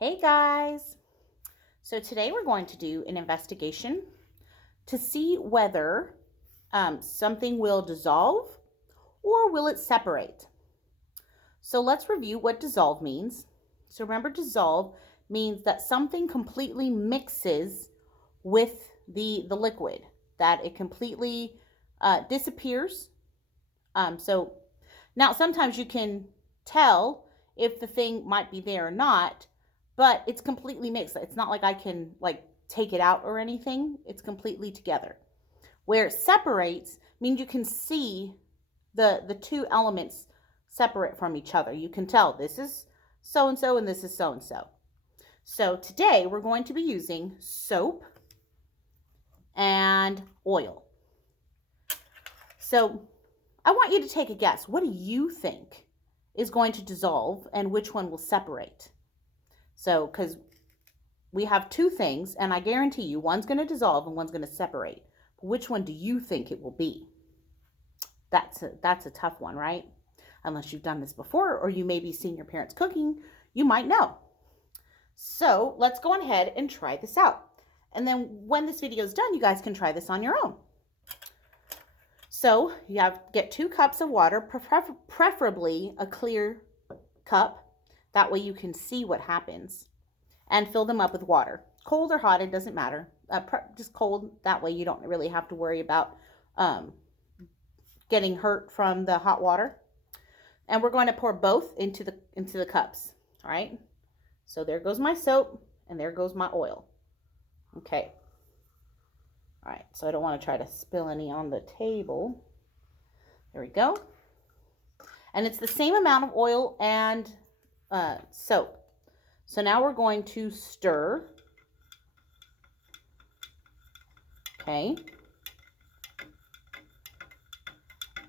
Hey guys! So today we're going to do an investigation to see whether something will dissolve or will it separate. So let's review what dissolve means. So remember, dissolve means that something completely mixes with the liquid, that it completely disappears. So now sometimes you can tell if the thing might be there or not, but it's completely mixed. It's not like I can take it out or anything. It's completely together. Where it separates means you can see the two elements separate from each other. You can tell this is so and so and this is so and so. So today we're going to be using soap and oil. So I want you to take a guess. What do you think is going to dissolve and which one will separate? So, because we have two things, and I guarantee you one's going to dissolve and one's going to separate. Which one do you think it will be? That's a tough one, right? Unless you've done this before or you maybe seen your parents cooking, you might know. So let's go ahead and try this out. And then when this video is done, you guys can try this on your own. So you have to get 2 cups of water, preferably a clear cup. That way you can see what happens, and fill them up with water. Cold or hot, it doesn't matter. Just cold. That way you don't really have to worry about getting hurt from the hot water. And we're going to pour both into the cups. All right. So there goes my soap and there goes my oil. Okay. All right. So I don't want to try to spill any on the table. There we go. And it's the same amount of oil and soap. So now we're going to stir. Okay.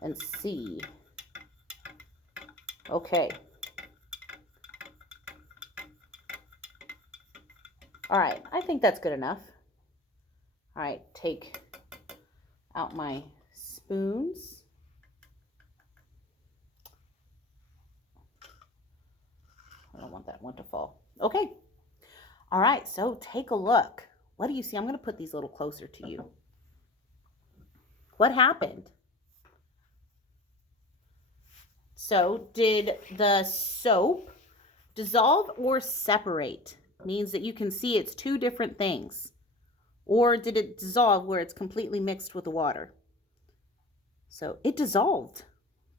And see. Okay. All right, I think that's good enough. All right, take out my spoons. I don't want that one to fall. Okay. All right, so take a look. What do you see? I'm going to put these a little closer to you. What happened? So did the soap dissolve or separate? Means that you can see it's 2 different things. Or did it dissolve where it's completely mixed with the water? So it dissolved.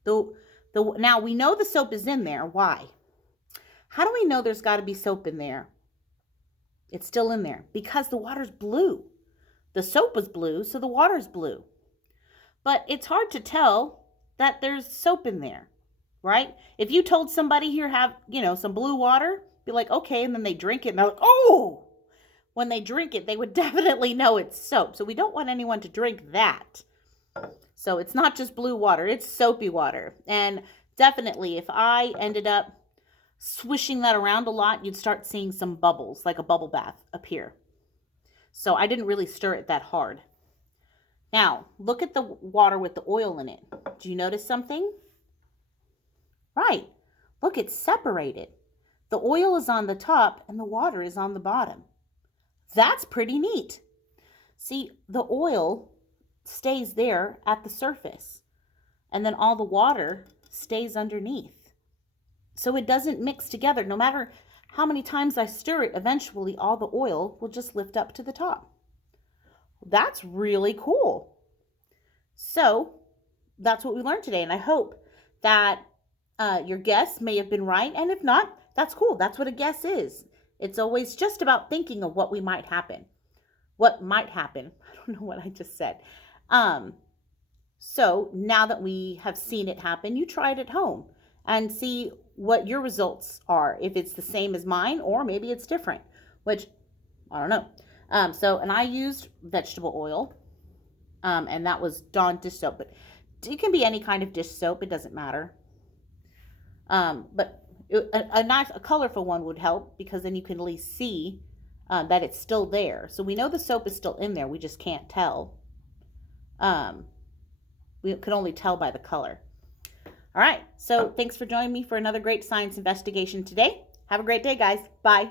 Now we know the soap is in there. Why? How do we know there's got to be soap in there? It's still in there because the water's blue. The soap was blue, so the water's blue. But it's hard to tell that there's soap in there, right? If you told somebody here have, some blue water, be like, okay, and then they drink it and they're like, oh! When they drink it, they would definitely know it's soap. So we don't want anyone to drink that. So it's not just blue water, it's soapy water. And definitely if I ended up swishing that around a lot, you'd start seeing some bubbles, like a bubble bath appear. So I didn't really stir it that hard. Now, look at the water with the oil in it. Do you notice something? Right. Look, it's separated. The oil is on the top and the water is on the bottom. That's pretty neat. See, the oil stays there at the surface, and then all the water stays underneath. So it doesn't mix together. No matter how many times I stir it, eventually all the oil will just lift up to the top. That's really cool. So that's what we learned today, and I hope that your guess may have been right, and if not, that's cool. That's what a guess is. It's always just about thinking of what might happen. What might happen. I don't know what I just said. So now that we have seen it happen, you try it at home and see what your results are. If it's the same as mine, or maybe it's different, which I don't know. And I used vegetable oil, and that was Dawn dish soap, but it can be any kind of dish soap. It doesn't matter. But a colorful one would help, because then you can at least see that it's still there. So we know the soap is still in there. We just can't tell. We can only tell by the color. All right. So thanks for joining me for another great science investigation today. Have a great day, guys. Bye.